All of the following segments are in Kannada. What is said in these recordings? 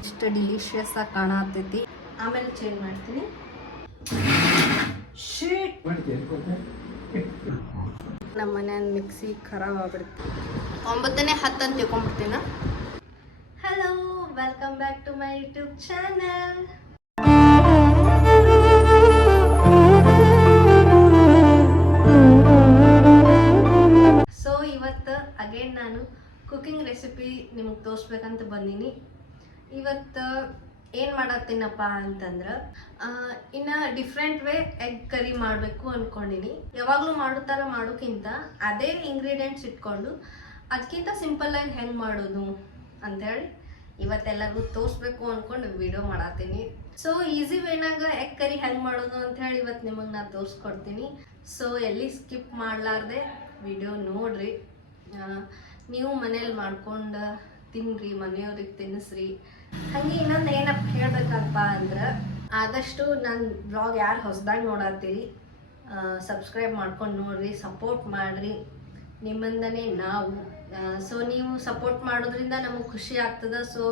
ಇಷ್ಟು ಡಿಲಿಷಿಯಸ್ ಆಗಿ ಕಾಣತೈತಿ. ಆಮೇಲೆ ಚೇಂಜ್ ಮಾಡ್ತೀನಿ. ನಮ್ಮ ಮನೆಯ ಮಿಕ್ಸಿ ಖರಾಬ್ ಆಗ್ಬಿಡುತ್ತೆ. 9ನೇ 10 ಅಂತ ತಿಳ್ಕೊಂಡ್ಬಿಡ್ತೀನ. Hello, welcome back to my YouTube channel. So ಇವತ್ತು ಅಗೇನ್ ನಾನು ಕುಕಿಂಗ್ ರೆಸಿಪಿ ನಿಮಗೆ ತೋರಿಸ್ಬೇಕಂತ ಬಂದೀನಿ. ಇವತ್ತು ಏನು ಮಾಡತ್ತೀನಪ್ಪ ಅಂತಂದ್ರೆ ಇನ್ನು ಡಿಫ್ರೆಂಟ್ ವೇ ಎಗ್ ಕರಿ ಮಾಡಬೇಕು ಅಂದ್ಕೊಂಡಿನಿ. ಯಾವಾಗಲೂ ಮಾಡೋ ಥರ ಮಾಡೋಕ್ಕಿಂತ ಅದೇ ಇಂಗ್ರೀಡಿಯೆಂಟ್ಸ್ ಇಟ್ಕೊಂಡು ಅದಕ್ಕಿಂತ ಸಿಂಪಲ್ಲಾಗಿ ಹೆಂಗೆ ಮಾಡೋದು ಅಂಥೇಳಿ ಇವತ್ತೆಲ್ಲರಿಗೂ ತೋರಿಸ್ಬೇಕು ಅಂದ್ಕೊಂಡು ವಿಡಿಯೋ ಮಾಡತ್ತೀನಿ. ಸೊ ಈಸಿ ವೇನಾಗ ಎಗ್ ಕರಿ ಹೆಂಗೆ ಮಾಡೋದು ಅಂಥೇಳಿ ಇವತ್ತು ನಿಮಗೆ ನಾನು ತೋರಿಸ್ಕೊಡ್ತೀನಿ. ಸೊ ಎಲ್ಲಿ ಸ್ಕಿಪ್ ಮಾಡಲಾರ್ದೆ ವಿಡಿಯೋ ನೋಡ್ರಿ. ನೀವು ಮನೇಲಿ ಮಾಡ್ಕೊಂಡು ತಿನ್ನಿರಿ, ಮನೆಯವ್ರಿಗೆ ತಿನ್ನಿಸ್ರಿ. ಹಾಗೆ ಇನ್ನೊಂದು ಏನಪ್ಪ ಹೇಳ್ಬೇಕಪ್ಪ ಅಂದ್ರೆ, ಆದಷ್ಟು ನನ್ನ ಬ್ಲಾಗ್ ಯಾರು ಹೊಸದಾಗಿ ನೋಡತ್ತೀರಿ ಸಬ್ಸ್ಕ್ರೈಬ್ ಮಾಡ್ಕೊಂಡು ನೋಡ್ರಿ, ಸಪೋರ್ಟ್ ಮಾಡಿರಿ. ನಿಮ್ಮಿಂದನೇ ನಾವು. ಸೊ ನೀವು ಸಪೋರ್ಟ್ ಮಾಡೋದ್ರಿಂದ ನಮಗೆ ಖುಷಿ ಆಗ್ತದೆ. ಸೊ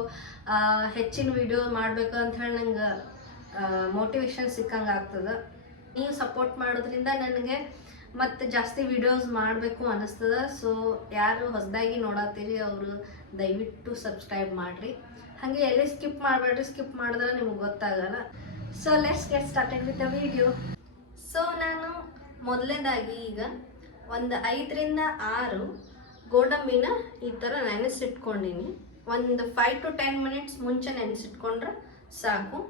ಹೆಚ್ಚಿನ ವಿಡಿಯೋ ಮಾಡಬೇಕು ಅಂತ ಹೇಳಿ ನಂಗೆ ಮೋಟಿವೇಶನ್ ಸಿಕ್ಕಂಗೆ ಆಗ್ತದೆ. ನೀವು ಸಪೋರ್ಟ್ ಮಾಡೋದ್ರಿಂದ ನನಗೆ ಮತ್ತು ಜಾಸ್ತಿ ವಿಡಿಯೋಸ್ ಮಾಡಬೇಕು ಅನ್ನಿಸ್ತದೆ. ಸೊ ಯಾರು ಹೊಸದಾಗಿ ನೋಡತ್ತೀರಿ ಅವರು ದಯವಿಟ್ಟು ಸಬ್ಸ್ಕ್ರೈಬ್ ಮಾಡಿರಿ. ಹಾಗೆ ಎಲ್ಲಿ ಸ್ಕಿಪ್ ಮಾಡಬೇಡ್ರಿ, ಸ್ಕಿಪ್ ಮಾಡಿದ್ರೆ ನಿಮ್ಗೆ ಗೊತ್ತಾಗಲ್ಲ. So let's get started with the video. So ನಾನು ಮೊದಲನೇದಾಗಿ ಈಗ ಒಂದು 5 ರಿಂದ 6 ಗೋಡಂಬಿನ ಈ ಥರ ನೆನೆಸಿಟ್ಕೊಂಡಿನಿ. ಒಂದು 5 to 10 ಮಿನಿಟ್ಸ್ ಮುಂಚೆ ನೆನೆಸಿಟ್ಕೊಂಡ್ರೆ ಸಾಕು.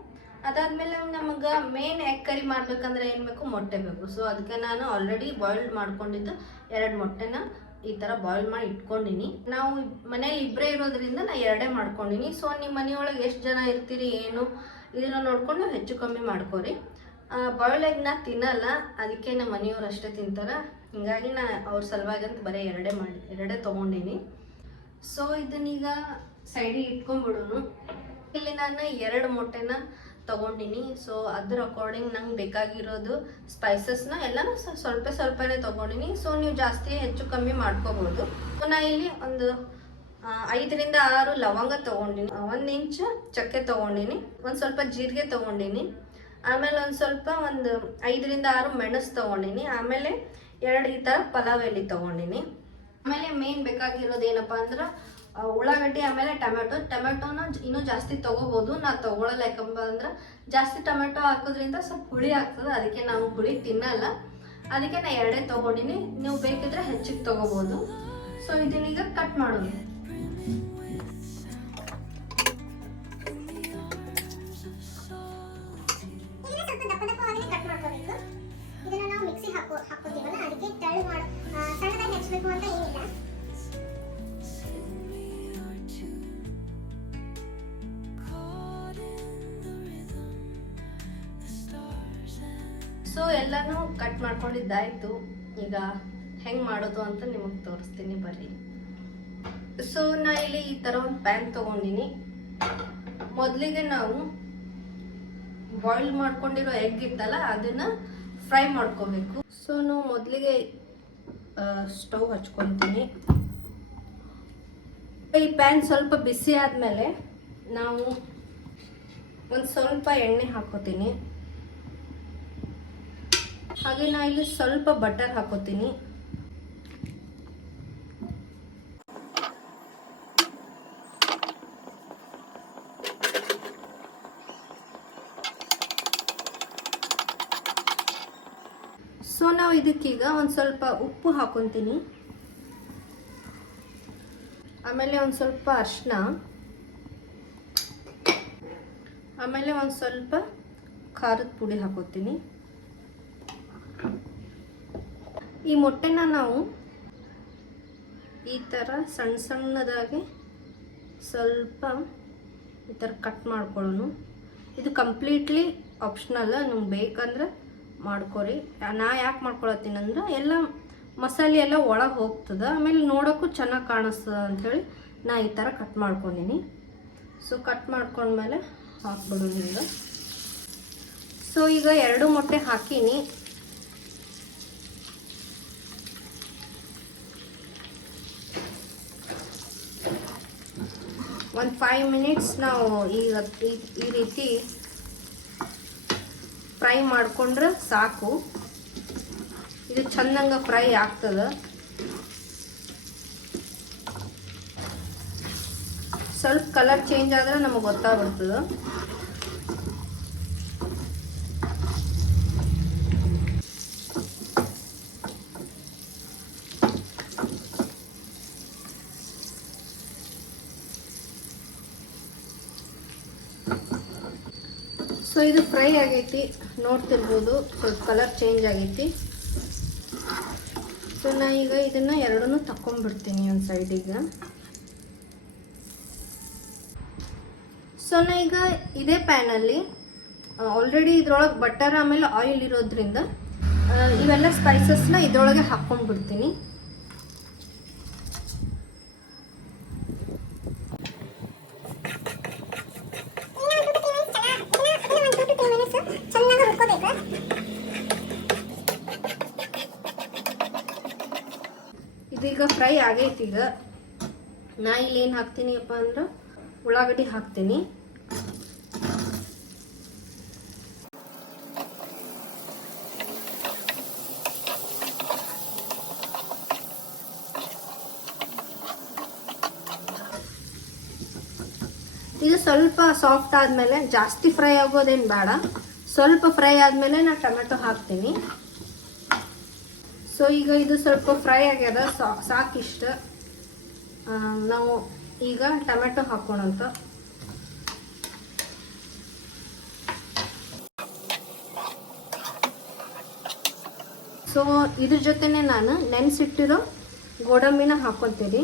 ಅದಾದಮೇಲೆ ನಮಗೆ ಮೇನ್ ಎಗ್ ಕರಿ ಮಾಡ್ಬೇಕಂದ್ರೆ ಏನು ಬೇಕು, ಮೊಟ್ಟೆ ಬೇಕು. ಸೊ ಅದಕ್ಕೆ ನಾನು ಆಲ್ರೆಡಿ ಬಾಯ್ಲ್ಡ್ ಮಾಡ್ಕೊಂಡಿದ್ದು 2 ಮೊಟ್ಟೆನ ಈ ಥರ ಬಾಯ್ಲ್ ಮಾಡಿ ಇಟ್ಕೊಂಡಿನಿ. ನಾವು ಮನೇಲಿ ಇಬ್ಬರೇ ಇರೋದ್ರಿಂದ ನಾನು 2 ಮಾಡ್ಕೊಂಡಿನಿ. ಸೊ ನಿಮ್ಮ ಮನೆಯೊಳಗೆ ಎಷ್ಟು ಜನ ಇರ್ತೀರಿ ಏನು ಇದನ್ನು ನೋಡ್ಕೊಂಡು ಹೆಚ್ಚು ಕಮ್ಮಿ ಮಾಡ್ಕೊರಿ. ಬಾಯ್ಲ್ ಎಗ್ನ ತಿನ್ನಲ್ಲ, ಅದಕ್ಕೆ ನಮ್ಮ ಮನೆಯವ್ರು ಅಷ್ಟೇ ತಿಂತಾರೆ. ಹಿಂಗಾಗಿ ನಾನು ಅವ್ರ ಸಲುವಾಗಿ ಅಂತ ಬರೀ 2 ತೊಗೊಂಡಿನಿ. ಸೊ ಇದನ್ನೀಗ ಸೈಡಿಗೆ ಇಟ್ಕೊಂಡ್ಬಿಡೋನು. ಇಲ್ಲಿ ನಾನು 2 ಮೊಟ್ಟೆನ ತೊಗೊಂಡಿನಿ. ಸೊ ಅದ್ರ ಅಕಾರ್ಡಿಂಗ್ ನಂಗೆ ಬೇಕಾಗಿರೋದು ಸ್ಪೈಸಸ್ನ ಎಲ್ಲನೂ ಸ್ವಲ್ಪನೇ ತೊಗೊಂಡಿನಿ. ಸೊ ನೀವು ಜಾಸ್ತಿ ಹೆಚ್ಚು ಕಮ್ಮಿ ಮಾಡ್ಕೋಬೋದು. ಸೊ ನಾ ಇಲ್ಲಿ ಒಂದು 5 ರಿಂದ 6 ಲವಂಗ ತೊಗೊಂಡಿನಿ, 1 ಇಂಚ್ ಚಕ್ಕೆ ತೊಗೊಂಡಿನಿ, ಒಂದು ಸ್ವಲ್ಪ ಜೀರಿಗೆ ತೊಗೊಂಡಿನಿ, ಆಮೇಲೆ ಒಂದು 5 ರಿಂದ 6 ಮೆಣಸು ತೊಗೊಂಡಿನಿ, ಆಮೇಲೆ 2 ಈ ಥರ ಪಲಾವ್ ಎಲೆ ತೊಗೊಂಡಿನಿ. ಆಮೇಲೆ ಮೇನ್ ಬೇಕಾಗಿರೋದು ಏನಪ್ಪ ಅಂದ್ರೆ ಉಳ್ಳಾಗಡ್ಡಿ, ಆಮೇಲೆ ಟೊಮೆಟೊನ ಇನ್ನೂ ಜಾಸ್ತಿ ತೊಗೋಬೋದು. ನಾ ತೊಗೊಳಲ್ಲ, ಯಾಕಂದ್ರೆ ಜಾಸ್ತಿ ಟೊಮೆಟೊ ಹಾಕೋದ್ರಿಂದ ಸ್ವಲ್ಪ ಹುಳಿ ಆಗ್ತದೆ. ಅದಕ್ಕೆ ನಾವು ಹುಳಿ ತಿನ್ನಲ್ಲ, ಅದಕ್ಕೆ ನಾ 2 ತೊಗೊಂಡಿನಿ. ನೀವು ಬೇಕಿದ್ರೆ ಹೆಚ್ಚಿಗೆ ತೊಗೋಬೋದು. ಸೊ ಇದನ್ನೀಗ ಕಟ್ ಮಾಡೋದು. ಹಾಕೋತೀವಲ್ಲ ಅದಕ್ಕೆ ಸಣ್ಣದಾಗಿ ಹೆಚ್ಚಬೇಕು ಅಂತ ಏನಿಲ್ಲ. ಸೊ ಎಲ್ಲನೂ ಕಟ್ ಮಾಡ್ಕೊಂಡಿದ್ದಾಯ್ತು. ಈಗ ಹೆಂಗೆ ಮಾಡೋದು ಅಂತ ನಿಮಗೆ ತೋರಿಸ್ತೀನಿ ಬರ್ರಿ. ಸೊ ನಾ ಇಲ್ಲಿ ಈ ಥರ ಒಂದು ಪ್ಯಾನ್ ತೊಗೊಂಡಿನಿ. ಮೊದಲಿಗೆ ನಾವು ಬಾಯ್ಲ್ ಮಾಡ್ಕೊಂಡಿರೋ ಎಗ್ ಇತ್ತಲ್ಲ ಅದನ್ನು ಫ್ರೈ ಮಾಡ್ಕೋಬೇಕು. ಸೊ ನಾವು ಮೊದಲಿಗೆ ಸ್ಟವ್ ಹಚ್ಕೊತೀನಿ. ಈ ಪ್ಯಾನ್ ಸ್ವಲ್ಪ ಬಿಸಿ ಆದಮೇಲೆ ನಾವು ಒಂದು ಸ್ವಲ್ಪ ಎಣ್ಣೆ ಹಾಕೋತೀನಿ. ಹಾಗೆ ನಾ ಇಲ್ಲಿ ಸ್ವಲ್ಪ ಬಟರ್ ಹಾಕೋತೀನಿ. ಸೊ ನಾವು ಇದಕ್ಕೀಗ ಒಂದು ಸ್ವಲ್ಪ ಉಪ್ಪು ಹಾಕೊತೀನಿ, ಆಮೇಲೆ ಒಂದು ಸ್ವಲ್ಪ ಅರಿಶಿನ, ಆಮೇಲೆ ಒಂದು ಸ್ವಲ್ಪ ಖಾರದ ಪುಡಿ ಹಾಕೋತೀನಿ. ಈ ಮೊಟ್ಟೆನ ನಾವು ಈ ಥರ ಸಣ್ಣದಾಗಿ ಸ್ವಲ್ಪ ಈ ಥರ ಕಟ್ ಮಾಡ್ಕೊಳ್ಳೋಣ. ಇದು ಕಂಪ್ಲೀಟ್ಲಿ ಆಪ್ಷನಲ್ಲ, ನಿಮ್ಗೆ ಬೇಕಂದ್ರೆ ಮಾಡ್ಕೊರಿ. ನಾ ಯಾಕೆ ಮಾಡ್ಕೊಳತ್ತೀನಿ ಅಂದ್ರೆ ಎಲ್ಲ ಮಸಾಲೆ ಎಲ್ಲ ಒಳಗೆ ಹೋಗ್ತದೆ, ಆಮೇಲೆ ನೋಡೋಕ್ಕೂ ಚೆನ್ನಾಗಿ ಕಾಣಿಸ್ತದೆ ಅಂಥೇಳಿ ನಾ ಈ ಥರ ಕಟ್ ಮಾಡ್ಕೊಂಡಿನಿ. ಸೊ ಕಟ್ ಮಾಡ್ಕೊಂಡ್ಮೇಲೆ ಹಾಕ್ಬಿಡೋದು ಈಗ. ಸೊ ಈಗ 2 ಮೊಟ್ಟೆ ಹಾಕೀನಿ. ಒಂದು 5 ಮಿನಿಟ್ಸ್ ನಾವು ಈ ರೀತಿ ಫ್ರೈ ಮಾಡ್ಕೊಂಡ್ರೆ ಸಾಕು. ಇದು ಚೆನ್ನಾಗ ಫ್ರೈ ಆಗ್ತದೆ. ಸ್ವಲ್ಪ ಕಲರ್ ಚೇಂಜ್ ಆದ್ರೆ ನಮಗೆ ಗೊತ್ತಾಗ್ಬಿಡ್ತದೆ. ಸೊ ಇದು ಫ್ರೈ ಆಗೈತಿ, ನೋಡ್ತಿರ್ಬೋದು ಸ್ವಲ್ಪ ಕಲರ್ ಚೇಂಜ್ ಆಗೈತಿ. ಸೊ ನಾ ಈಗ ಇದನ್ನು ಎರಡನ್ನೂ ತಕೊಂಡ್ಬಿಡ್ತೀನಿ ಒಂದು ಸೈಡಿಗೆ. ಸೊ ನಾ ಈಗ ಇದೇ ಪ್ಯಾನಲ್ಲಿ ಆಲ್ರೆಡಿ ಇದ್ರೊಳಗೆ ಬಟರ್ ಆಮೇಲೆ ಆಯಿಲ್ ಇರೋದ್ರಿಂದ ಇವೆಲ್ಲ ಸ್ಪೈಸಸ್ನ ಇದ್ರೊಳಗೆ ಹಾಕ್ಕೊಂಡ್ಬಿಡ್ತೀನಿ. ಇದೀಗ ಫ್ರೈ ಆಗೈತಿ. ಈಗ ನಾ ಇಲ್ಲಿ ಏನು ಹಾಕ್ತೀನಿ ಅಪ್ಪ ಅಂದ್ರೆ ಉಳ್ಳಾಗಡ್ಡಿ ಹಾಕ್ತೀನಿ. ಇದು ಸ್ವಲ್ಪ ಸಾಫ್ಟ್ ಆದಮೇಲೆ, ಜಾಸ್ತಿ ಫ್ರೈ ಆಗೋದೇನು ಬೇಡ, ಸ್ವಲ್ಪ ಫ್ರೈ ಆದಮೇಲೆ ನಾನು ಟೊಮೆಟೊ ಹಾಕ್ತೀನಿ. ಸೊ ಈಗ ಇದು ಸ್ವಲ್ಪ ಫ್ರೈ ಆಗ್ಯದ, ಸಾಕಿಷ್ಟ. ನಾವು ಈಗ ಟೊಮೆಟೊ ಹಾಕೋಣಂತ. ಸೊ ಇದ್ರ ಜೊತೆನೆ ನಾನು ನೆನೆಸಿಟ್ಟಿರೋ ಗೋಡಂಬಿನ ಹಾಕ್ಕೊತೀನಿ.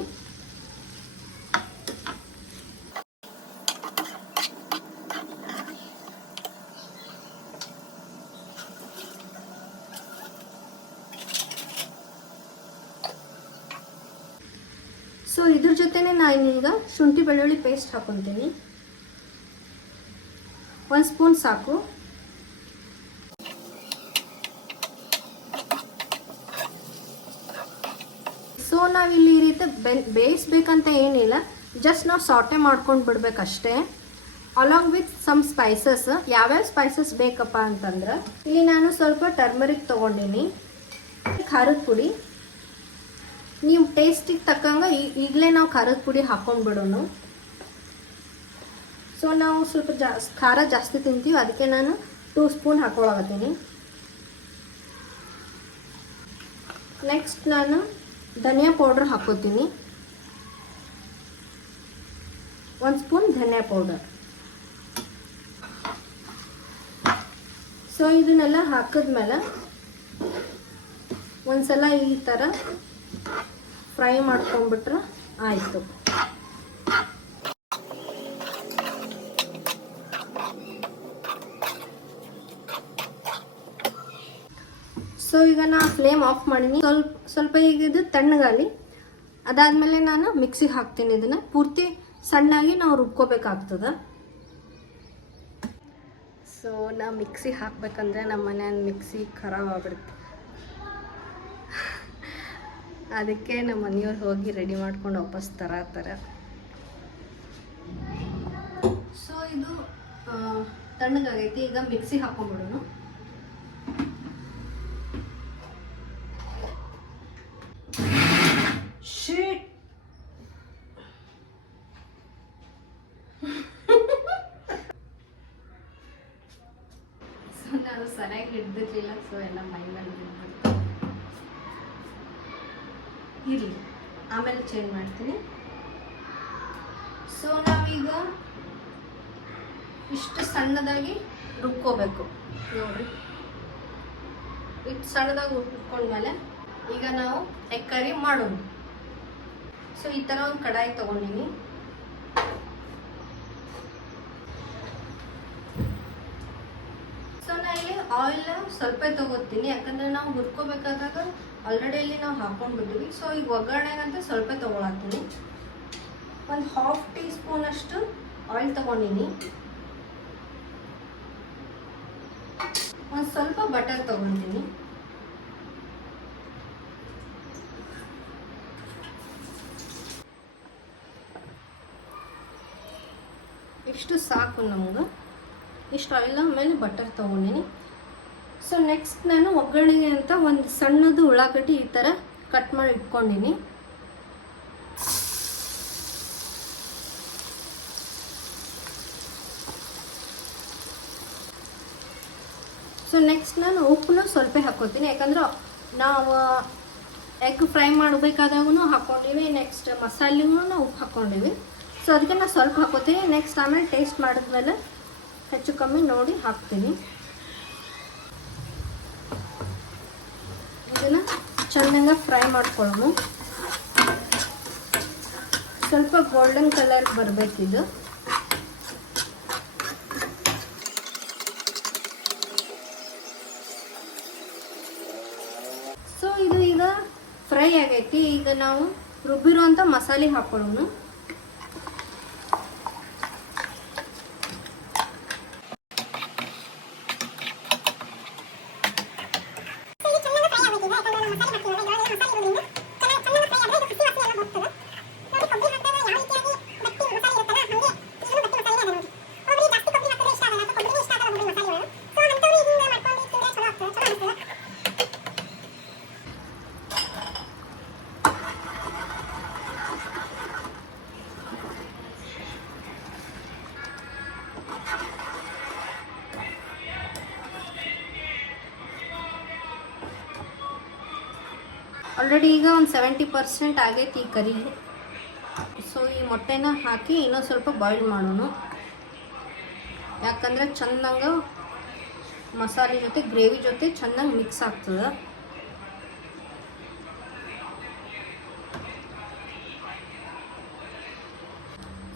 ಸೊ ಇದ್ರ ಜೊತೆನೆ ನಾನೀಗ ಶುಂಠಿ ಬೆಳ್ಳುಳ್ಳಿ ಪೇಸ್ಟ್ ಹಾಕೊತೀನಿ. 1 ಸ್ಪೂನ್ ಸಾಕು. ಸೊ ನಾವಿಲ್ಲಿ ಈ ರೀತಿ ಬೇಯಿಸ್ಬೇಕಂತ ಏನಿಲ್ಲ, ಜಸ್ಟ್ ನಾವು ಸಾಟೆ ಮಾಡ್ಕೊಂಡು ಬಿಡ್ಬೇಕಷ್ಟೇ. Along with some spices. ಯಾವ್ಯಾವ ಸ್ಪೈಸಸ್ ಬೇಕಪ್ಪ ಅಂತಂದ್ರೆ, ಇಲ್ಲಿ ನಾನು ಸ್ವಲ್ಪ ಟರ್ಮರಿಕ್ ತೊಗೊಂಡಿನಿ, ಖಾರದ ಪುಡಿ. ನೀವು ಟೇಸ್ಟಿಗೆ ತಕ್ಕಂಗೆ ಈಗಲೇ ನಾವು ಖಾರದ ಪುಡಿ ಹಾಕೊಂಡ್ಬಿಡೋಣ. ಸೊ ನಾವು ಸ್ವಲ್ಪ ಖಾರ ಜಾಸ್ತಿ ತಿಂತೀವಿ, ಅದಕ್ಕೆ ನಾನು 2 ಸ್ಪೂನ್ ಹಾಕೊಳಕತ್ತೀನಿ. ನೆಕ್ಸ್ಟ್ ನಾನು ಧನಿಯಾ ಪೌಡರ್ ಹಾಕೋತೀನಿ. 1 ಸ್ಪೂನ್ ಧನಿಯಾ ಪೌಡರ್. ಸೊ ಇದನ್ನೆಲ್ಲ ಹಾಕಿದ್ಮೇಲೆ ಒಂದ್ಸಲ ಈ ಥರ ಫ್ರೈ ಮಾಡ್ಕೊಂಡ್ಬಿಟ್ರೆ ಆಯಿತು. ಸೊ ಈಗ ನಾ ಫ್ಲೇಮ್ ಆಫ್ ಮಾಡೀನಿ. ಸ್ವಲ್ಪ ಈಗ ಇದು ತಣ್ಣಗಾಲಿ. ಅದಾದಮೇಲೆ ನಾನು ಮಿಕ್ಸಿಗೆ ಹಾಕ್ತೀನಿ. ಇದನ್ನು ಪೂರ್ತಿ ಸಣ್ಣಾಗಿ ನಾವು ರುಬ್ಕೋಬೇಕಾಗ್ತದೆ. ಸೊ ನಾ ಮಿಕ್ಸಿ ಹಾಕ್ಬೇಕಂದ್ರೆ ನಮ್ಮ ಮನೆಯ ಮಿಕ್ಸಿ ಖರಾಬ್ ಆಗ್ಬಿಡುತ್ತೆ. ಅದಕ್ಕೆ ನಮ್ಮ ಮನೆಯವ್ರು ಹೋಗಿ ರೆಡಿ ಮಾಡ್ಕೊಂಡು ವಾಪಸ್ ತರತಾರೆ. ಸೊ ಇದು ತಣ್ಣಗಾಗೈತಿ. ಈಗ ಮಿಕ್ಸಿ ಹಾಕೊಂಡ್ಬಿಡೋಣ. ಶೀಟ್ ಸೊ ನಾನು ಸರಿಯಾಗಿ ಹಿಡ್ದಿರ್ಲಿಲ್ಲ. ಸೊ ಎಲ್ಲ ಮೈ ಮೇಲೆ ಬಿಡ್ಬಿಡ್ತು. ಇರಲಿ, ಆಮೇಲೆ ಚೇಂಜ್ ಮಾಡ್ತೀನಿ. ಸೊ ನಾವೀಗ ಇಷ್ಟು ಸಣ್ಣದಾಗಿ ರುಬ್ಕೋಬೇಕು ನೋಡ್ರಿ. ಇಷ್ಟು ಸಣ್ಣದಾಗಿ ರುಬ್ಕೊಂಡ್ಮೇಲೆ ಈಗ ನಾವು ಎಗ್ ಕರಿ ಮಾಡೋಣ. ಸೊ ಈ ಥರ ಒಂದು ಕಡಾಯಿ ತೊಗೊಂಡಿನಿ. ಸೊ ನಾ ಇಲ್ಲಿ ಆಯಿಲ್ ಸ್ವಲ್ಪ ತೊಗೋತೀನಿ, ಯಾಕಂದರೆ ನಾವು ಹುರ್ಕೋಬೇಕಾದಾಗ ಆಲ್ರೆಡಿ ಇಲ್ಲಿ ನಾವು ಹಾಕೊಂಡ್ಬಿಟ್ಟಿವಿ. ಸೊ ಈಗ ಒಗ್ಗರಣೆಗಂತ ಸ್ವಲ್ಪ ತೊಗೊಳತ್ತೀನಿ. ಒಂದು 1/2 ಟೀ ಸ್ಪೂನ್ ಅಷ್ಟು ಆಯಿಲ್ ತೊಗೊಂಡಿನಿ. ಒಂದು ಸ್ವಲ್ಪ ಬಟರ್ ತೊಗೊತೀನಿ. ಇಷ್ಟು ಸಾಕು ನಮ್ಗೆ. ಇಷ್ಟು ಆಯಿಲ್ ಆಮೇಲೆ ಬಟರ್ ತೊಗೊಂಡಿನಿ. ಸೊ ನೆಕ್ಸ್ಟ್ ನಾನು ಒಗ್ಗರಣೆಗೆ ಅಂತ ಒಂದು ಸಣ್ಣದು ಉಳ್ಳಾಗಡ್ಡಿ ಈ ಥರ ಕಟ್ ಮಾಡಿ ಇಟ್ಕೊಂಡಿನಿ. ಸೊ ನೆಕ್ಸ್ಟ್ ನಾನು ಉಪ್ಪನ್ನ ಸ್ವಲ್ಪ ಹಾಕ್ಕೋತೀನಿ, ಯಾಕಂದ್ರೆ ನಾವು ಎಗ್ ಫ್ರೈ ಮಾಡಬೇಕಾದಾಗೂ ಹಾಕ್ಕೊಂಡಿವಿ, ನೆಕ್ಸ್ಟ್ ಮಸಾಲೆಗೂ ನಾವು ಉಪ್ಪು ಹಾಕ್ಕೊಂಡಿವಿ. ಸೊ ಅದಕ್ಕೆ ನಾನು ಸ್ವಲ್ಪ ಹಾಕ್ಕೋತೀನಿ. ನೆಕ್ಸ್ಟ್ ಆಮೇಲೆ ಟೇಸ್ಟ್ ಮಾಡಿದ್ಮೇಲೆ ಹೆಚ್ಚು ಕಮ್ಮಿ ನೋಡಿ ಹಾಕ್ತೀನಿ. ಇದನ್ನು ಚೆನ್ನಾಗಿ ಫ್ರೈ ಮಾಡ್ಕೊಳ್ಳೋಣ. ಸ್ವಲ್ಪ ಗೋಲ್ಡನ್ ಕಲರ್ ಬರಬೇಕಿದು. ಸೊ ಇದು ಈಗ ಫ್ರೈ ಆಗೈತಿ. ಈಗ ನಾವು ರುಬ್ಬಿರುವಂಥ ಮಸಾಲೆ ಹಾಕೊಳ್ಳೋಣ. ಆಲ್ರೆಡಿ ಈಗ ಒಂದು 70% ಆಗೈತಿ ಈ ಕರಿ. ಸೊ ಈ ಮೊಟ್ಟೆನ ಹಾಕಿ ಇನ್ನೊಂದು ಸ್ವಲ್ಪ ಬಾಯ್ಲ್ ಮಾಡೋಣ, ಯಾಕಂದರೆ ಚೆನ್ನಾಗ ಮಸಾಲೆ ಜೊತೆ ಗ್ರೇವಿ ಜೊತೆ ಚೆನ್ನಾಗಿ ಮಿಕ್ಸ್ ಆಗ್ತದೆ.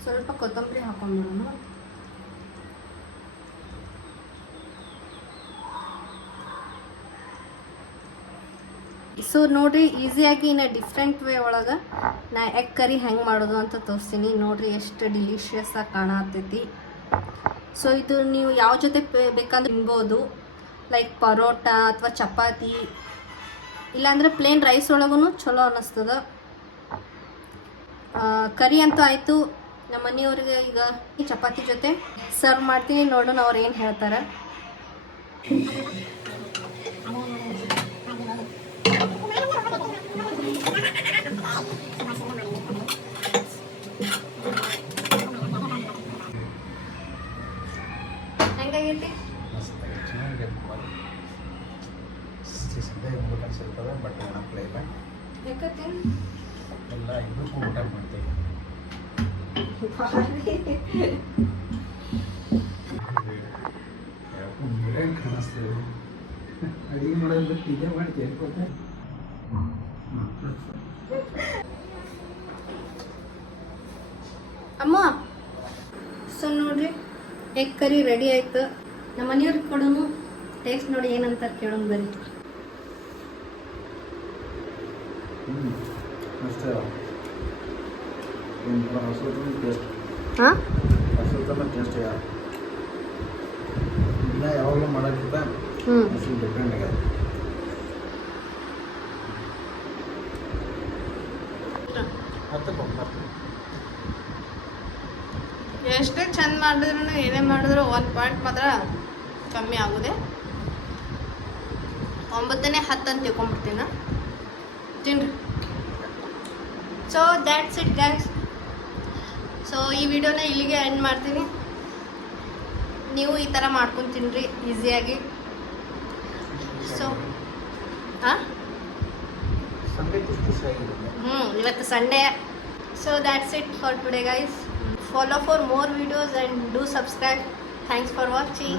ಸ್ವಲ್ಪ ಕೊತ್ತಂಬರಿ ಹಾಕೊಂಡ್ಬಿಡೋಣ. ಸೊ ನೋಡಿರಿ, ಈಸಿಯಾಗಿ ಇನ್ನು ಡಿಫ್ರೆಂಟ್ ವೇ ಒಳಗೆ ನಾ ಎಗ್ ಕರಿ ಹೆಂಗೆ ಮಾಡೋದು ಅಂತ ತೋರಿಸ್ತೀನಿ. ನೋಡಿರಿ ಎಷ್ಟು ಡಿಲಿಷಿಯಸ್ ಆಗಿ ಕಾಣತೈತಿ. ಸೊ ಇದು ನೀವು ಯಾವ ಜೊತೆ ಬೇಕಂದ್ರೆ ತಿನ್ಬೋದು, ಲೈಕ್ ಪರೋಟ ಅಥವಾ ಚಪಾತಿ, ಇಲ್ಲಾಂದರೆ ಪ್ಲೇನ್ ರೈಸ್ ಒಳಗೂ ಚಲೋ ಅನ್ನಿಸ್ತದೆ. ಕರಿ ಅಂತೂ ಆಯಿತು. ನಮ್ಮ ಮನೆಯವ್ರಿಗೆ ಈಗ ಈ ಚಪಾತಿ ಜೊತೆ ಸರ್ವ್ ಮಾಡ್ತೀನಿ, ನೋಡೋಣ ಅವ್ರು ಏನು ಹೇಳ್ತಾರೆ. ಹೆಂಗಾಗೈತಿ? ಬಟ್ ನೆನಪಲೇ ಇಲ್ಲ. ಯಾಕತ್ತೆ ಎಲ್ಲ ಇದಕ್ಕೂ ಊಟ ಮಾಡ್ತೀವಿ. ಯಾಕೋ ನೀರೇ ಕಾಣಿಸ್ತದೆ. ಅಡುಗೆ ಮಾಡೋದು ಬಿಟ್ಟು ಇದೇ ಮಾಡಿ ಕೇಳ್ಕೊತೆ. ಅಮ್ಮ, ಸೊ ನೋಡ್ರಿ ಎಗ್ ಕರಿ ರೆಡಿ ಆಯ್ತು. ನಮ್ಮ ಮನೆಯವ್ರಿಗೆ ಕೊಡೋನು, ಟೇಸ್ಟ್ ನೋಡಿ ಏನಂತಾರೆ ಕೇಳೋಣ ಬರೀ. ಅಷ್ಟೇ ಹಸು ಟೇಸ್ಟ್. ಹಾಂ, ಹಸು ಟೇಸ್ಟ್ ಇಲ್ಲ, ಯಾವಾಗಲೂ ಮಾಡೋಕ್ಕಿಂತ ಹಸು ಡಿಫ್ರೆಂಟ್ ಆಗ್ಯದ. ಎಷ್ಟೇ ಚಂದ ಮಾಡಿದ್ರು ಏನೇ ಮಾಡಿದ್ರು ಒಂದು ಪಾಯಿಂಟ್ ಮಾತ್ರ ಕಮ್ಮಿ ಆಗೋದೆ. 9ನೇ 10 ಅಂತ ತಿಳ್ಕೊಂಡ್ಬಿಡ್ತೀನಿ ತಿನ್ರಿ. So that's it guys. So ಈ ವಿಡಿಯೋನ ಇಲ್ಲಿಗೆ ಎಂಡ್ ಮಾಡ್ತೀನಿ. ನೀವು ಈ ಥರ ಮಾಡ್ಕೊಂಡು ತಿನ್ನಿರಿ ಈಸಿಯಾಗಿ. ಸೊ ಹಾಂ, ಇವತ್ತು Sunday. So that's it for today guys. Follow for more videos and do subscribe. Thanks for watching.